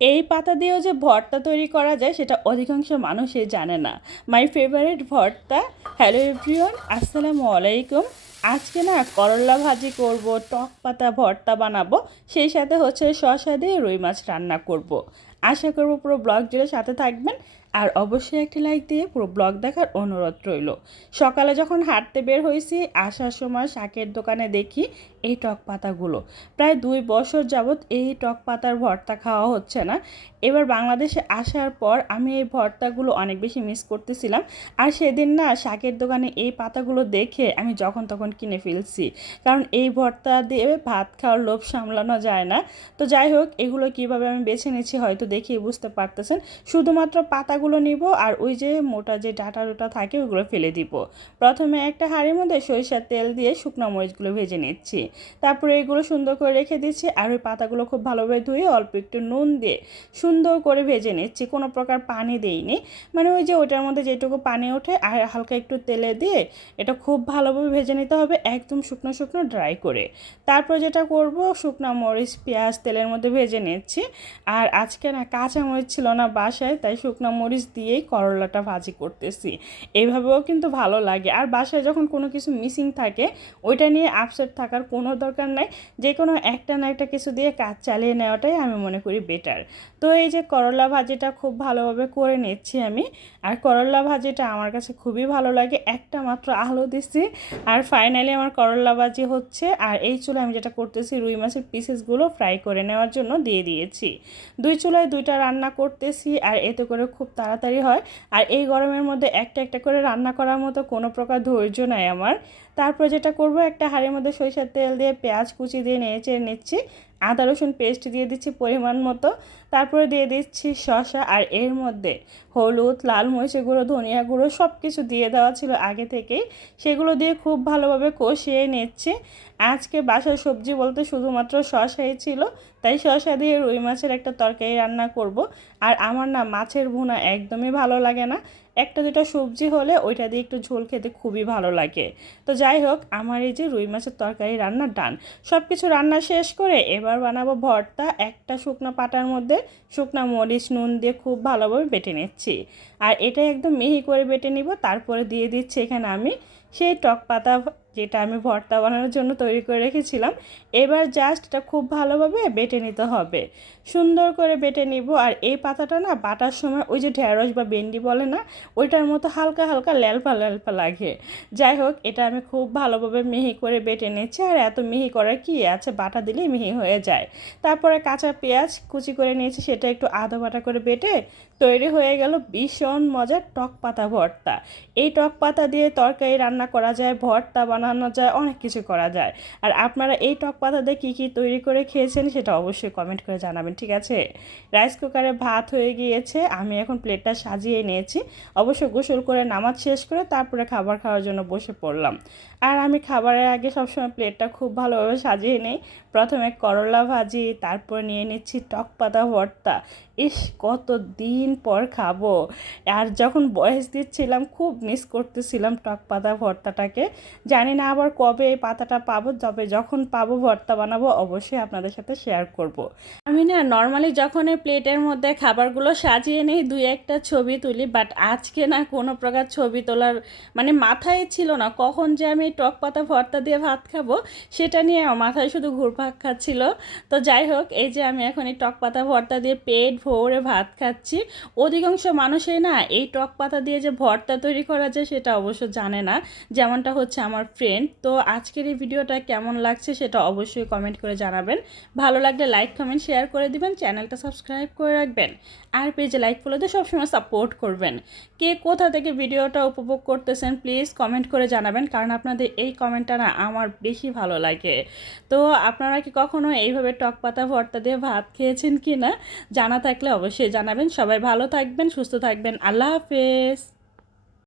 এই পাতা দিয়েও যে ভর্তা তৈরি করা যায়, সেটা অধিকাংশ মানুষই জানে না। মাই ফেভারিট ভর্তা। হ্যালো এভরিওয়ান আসসালামু আলাইকুম। আজকে না করল্লা ভাজি করব, টক পাতা ভর্তা বানাবো, সেই সাথে হচ্ছে শসা দিয়ে রুই মাছ রান্না করব। আশা করব পুরো ব্লগ জুড়ে সাথে থাকবেন। আর অবশ্যই একটি লাইক দিয়ে পুরো ব্লগ দেখার অনুরোধ রইল। সকালে যখন হাঁটতে বের হয়েছি, আসার সময় শাকের দোকানে দেখি এই টক পাতাগুলো। প্রায় দুই বছর যাবৎ এই টক পাতার ভর্তা খাওয়া হচ্ছে না। এবার বাংলাদেশে আসার পর আমি এই ভর্তাগুলো অনেক বেশি মিস করতেছিলাম। আর সেদিন না শাকের দোকানে এই পাতাগুলো দেখে আমি যখন তখন কিনে ফেলছি। কারণ এই ভর্তা দিয়ে ভাত খাওয়ার লোভ সামলানো যায় না। তো যাই হোক, এগুলো কীভাবে আমি বেছে নিচ্ছি হয়তো দেখিয়ে বুঝতে পারতেছেন। শুধুমাত্র পাতাগুলো নিব আর ওই যে মোটা যে ডাটা ডোটা থাকে ওগুলো ফেলে দিব। প্রথমে একটা হাঁড়ির মধ্যে সরিষার তেল দিয়ে শুকনো মরিচগুলো ভেজে নিচ্ছি। তারপরে এগুলো সুন্দর করে রেখে দিচ্ছি আর ওই পাতাগুলো খুব ভালোভাবে ধুয়ে অল্প একটু নুন দিয়ে সুন্দর করে ভেজে নিচ্ছি। কোনো প্রকার পানি দেইনি। মানে ওই যে ওটার মধ্যে যেটুকু পানি ওঠে আর হালকা একটু তেলে দিয়ে এটা খুব ভালোভাবে ভেজে নিতে হবে একদম শুকনো শুকনো ড্রাই করে। তারপর যেটা করব, শুকনো মরিচ, পেঁয়াজ তেলের মধ্যে ভেজে নিচ্ছি। আর আজকে না কাঁচা মরিচ ছিল না বাসায়, তাই শুকনো মরিচ দিয়েই করলাটা ভাজি করতেছি। এইভাবেও কিন্তু ভালো লাগে। আর বাসায় যখন কোনো কিছু মিসিং থাকে, ওইটা নিয়ে আপসেট থাকার কোনো দরকার নাই। যে কোনো একটা না একটা কিছু দিয়ে কাজ চালিয়ে নেওয়াটাই আমি মনে করি বেটার তো এই যে করলা ভাজিটা খুব ভালোভাবে করে নিচ্ছি আমি। আর করলা ভাজিটা আমার কাছে খুবই ভালো লাগে। একটা মাত্র আলু দিচ্ছি আর ফাইনালি আমার করলা ভাজি হচ্ছে। আর এই চুলে আমি যেটা করতেছি, রুই মাছের পিসেসগুলো ফ্রাই করে নেওয়ার জন্য দিয়ে দিয়েছি। দুই চুলায় দুইটা রান্না করতেছি। আর এতে করে খুব তাড়াতাড়ি হয়। আর এই গরমের মধ্যে একটা একটা করে রান্না করার মতো কোনো প্রকার ধৈর্য নাই আমার। তারপর যেটা করব, একটা হাঁড়ির মধ্যে সরিষার তেল দিয়ে পেঁয়াজ কুচি দিয়ে নেড়ে নিচ্ছি। আদা, রসুন পেস্ট দিয়ে দিচ্ছি পরিমাণ মতো। তারপরে দিয়ে দিচ্ছি শসা আর এর মধ্যে হলুদ, লাল মরিচের গুঁড়ো, ধনিয়া গুঁড়ো সব কিছু দিয়ে দেওয়া ছিল আগে থেকেই। সেগুলো দিয়ে খুব ভালোভাবে কষিয়ে নিচ্ছি। আজকে বাসার সবজি বলতে শুধুমাত্র শশাই ছিল, তাই শশা দিয়ে রুই মাছের একটা তরকারি রান্না করব। আর আমার না মাছের ভুনা একদমই ভালো লাগে না। একটা দুটো সবজি হলে ওইটা দিয়ে একটু ঝোল খেতে খুবই ভালো লাগে। তো যাই হোক, আমার এই যে রুই মাছের তরকারি রান্না ডান। সব কিছু রান্না শেষ করে এবার বানাবো ভর্তা, একটা শুকনো পাটার মধ্যে শুকনো মরিচ, নুন দিয়ে খুব ভালোভাবে বেটে নিচ্ছি। আর এটা একদম মিহি করে বেটে নিব, তারপরে দিয়ে দিচ্ছি এখানে আমি সেই টক পাতা যেটা আমি ভর্তা বানানোর জন্য তৈরি করে রেখেছিলাম। এবার জাস্ট এটা খুব ভালোভাবে বেটে নিতে হবে। সুন্দর করে বেটে নিব। আর এই পাতাটা না বাটার সময় ওই যে ঢেঁড়স বা বেন্ডি বলে না, ওইটার মতো হালকা হালকা ল্যালপা ল্যালপা লাগে। যাই হোক, এটা আমি খুব ভালোভাবে মিহি করে বেটে নিচ্ছি। আর এত মিহি করার কি আছে? বাটা দিলেই মিহি হয়ে যায়। তারপরে কাঁচা পেঁয়াজ কুচি করে নিয়েছি, সেটা একটু আধা বাটা করে বেটে তৈরি হয়ে গেল ভীষণ মজার টক পাতা ভর্তা। এই টক পাতা দিয়ে তরকারি রান্না করা যায়, ভর্তা বানানো যায়, অনেক কিছু করা যায়। আর আপনারা এই টক পাতা দিয়ে কী কী তৈরি করে খেয়েছেন সেটা অবশ্যই কমেন্ট করে জানাবেন, ঠিক আছে? রাইস কুকারে ভাত হয়ে গিয়েছে, আমি এখন প্লেটটা সাজিয়ে নিয়েছি। অবশ্য গোসল করে নামাজ শেষ করে তারপরে খাবার খাওয়ার জন্য বসে পড়লাম। আর আমি খাবারের আগে সবসময় প্লেটটা খুব ভালোভাবে সাজিয়ে নিই। প্রথমে করলা ভাজি, তারপর নিয়ে নিচ্ছি টক পাতা ভর্তা। ইস, কত দিন পর খাব। আর যখন বয়স দিচ্ছিলাম, খুব মিস করতেছিলাম টক পাতা ভর্তাটাকে। জানি না আবার কবে এই পাতাটা পাবো, তবে যখন পাবো ভর্তা বানাবো, অবশ্যই আপনাদের সাথে শেয়ার করব। আমি না নর্মালি যখন এই প্লেটের মধ্যে খাবারগুলো সাজিয়ে নিই, দুই একটা ছবি তুলি বাট আজকে না কোনো প্রকার ছবি তোলার মানে মাথায় ছিল না, কখন যে আমি টক পাতা ভর্তা দিয়ে ভাত খাব, সেটা নিয়ে মাথায় শুধু ঘুরপাক খাচ্ছিল। তো যাই হোক, এই যে আমি এখন এই টক পাতা ভর্তা দিয়ে পেট ভরে ভাত খাচ্ছি। অধিকাংশ মানুষই না এই টক পাতা দিয়ে যে ভর্তা তৈরি করা যায় সেটা অবশ্য জানে না। যেমনটা হচ্ছে আমার ফ্রেন্ড তো আজকের এই ভিডিওটা কেমন লাগছে সেটা অবশ্যই কমেন্ট করে জানাবেন। ভালো লাগলে লাইক কমেন্ট শেয়ার করে দিবেন। চ্যানেলটা সাবস্ক্রাইব করে রাখবেন। আর পেজে লাইক ফলোতে সবসময় সাপোর্ট করবেন। কে কোথা থেকে ভিডিওটা উপভোগ করতেছেন প্লিজ কমেন্ট করে জানাবেন। কারণ আপনাদের এই কমেন্টটা না আমার বেশি ভালো লাগে। তো আপনারা কি কখনো এইভাবে টক পাতা, ভর্তা দিয়ে ভাত খেয়েছেন কি না জানা থাকলে অবশ্যই জানাবেন। সবাই ভালো থাকবেন সুস্থ থাকবেন। আল্লাহ হাফেজ।